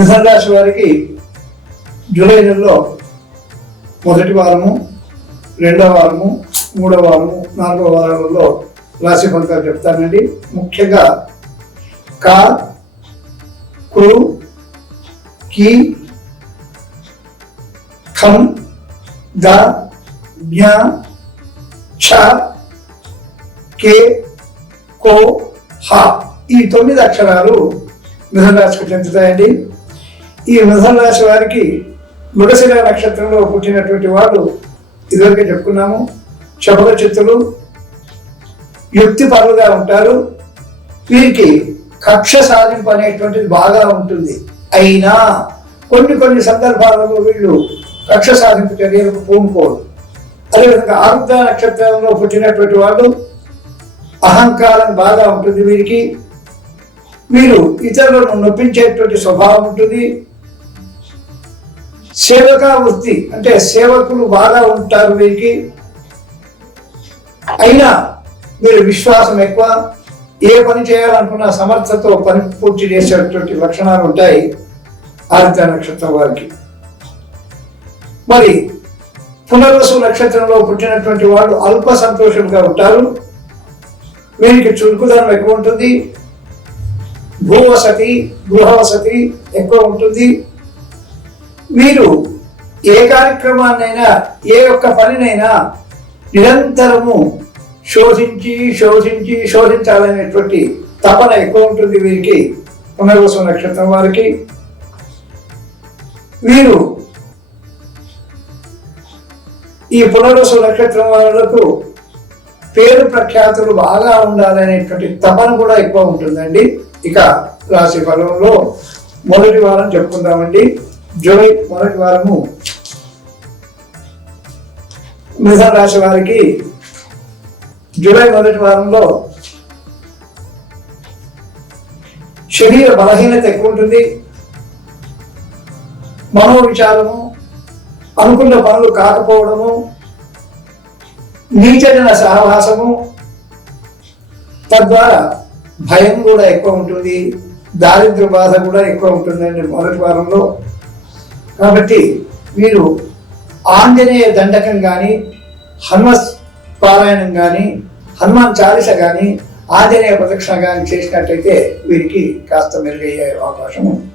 మిథున రాశి వారికి జూలై నెలలో మొదటి వారము, రెండవ వారము, మూడవ వారము, నాలుగవ వారాలలో రాశి ఫలితాలు చెప్తానండి. ముఖ్యంగా కా, క్రు, కి, ఖం, ద, జ్ఞ, ఛ, కే, కో, హ ఈ 9 అక్షరాలు మిథున రాశికి చెందుతాయండి. ఈ మిథున రాశి వారికి మృగశిర నక్షత్రంలో పుట్టినటువంటి వాళ్ళు ఇదివరకే చెప్పుకున్నాము. చపల చిత్తులు, యుక్తిపరులుగా ఉంటారు. వీరికి కక్ష సాధింపు అనేటువంటిది బాగా ఉంటుంది. అయినా కొన్ని సందర్భాలలో వీళ్ళు కక్ష సాధింపు చర్యలకు పూనుకోరు. అదేవిధంగా ఆరుద్ర నక్షత్రంలో పుట్టినటువంటి వాళ్ళు అహంకారం బాగా ఉంటుంది. వీరు ఇతరులను నొప్పించేటువంటి స్వభావం ఉంటుంది. సేవకా వృత్తి అంటే సేవకులు బాగా ఉంటారు వీరికి. అయినా వీరు విశ్వాసం ఎక్కువ. ఏ పని చేయాలనుకున్న సమర్థతో పని పూర్తి చేసేటువంటి లక్షణాలు ఉంటాయి ఆరుద్ర నక్షత్రం వారికి. మరి పునర్వసు నక్షత్రంలో పుట్టినటువంటి వాళ్ళు అల్ప సంతోషులుగా ఉంటారు. వీరికి చురుకుదనం ఎక్కువ ఉంటుంది. భూవసతి, గృహవసతి ఎక్కువ ఉంటుంది. వీరు ఏ కార్యక్రమాన్నైనా, ఏ ఒక్క పనినైనా నిరంతరము శోధించాలనేటువంటి తపన ఎక్కువ ఉంటుంది వీరికి, పునర్వసు నక్షత్రం వారికి. వీరు ఈ పునర్వసు నక్షత్రం వాళ్ళకు పేరు ప్రఖ్యాతులు బాగా ఉండాలనేటువంటి తపన కూడా ఎక్కువ ఉంటుందండి. ఇక రాశి ఫలంలో మొదటి వారం చెప్పుకుందామండి. జూలై మొదటి వారము మిథున రాశి వారికి జూలై మొదటి వారంలో శరీర బలహీనత ఎక్కువ ఉంటుంది. మనోవిచారము, అనుకున్న పనులు కాకపోవడము, నీచజన సహవాసము, తద్వారా భయం కూడా ఎక్కువ ఉంటుంది. దారిద్ర్య బాధ కూడా ఎక్కువ ఉంటుందండి మొదటి వారంలో. కాబట్టి మీరు ఆంజనేయ దండకం కానీ, హనుమ పారాయణం కానీ, హనుమాన్ చాలీస కానీ, ఆంజనేయ ప్రదక్షిణ కానీ చేసినట్టయితే వీరికి కాస్త మెరుగయ్యే అవకాశం ఉంది.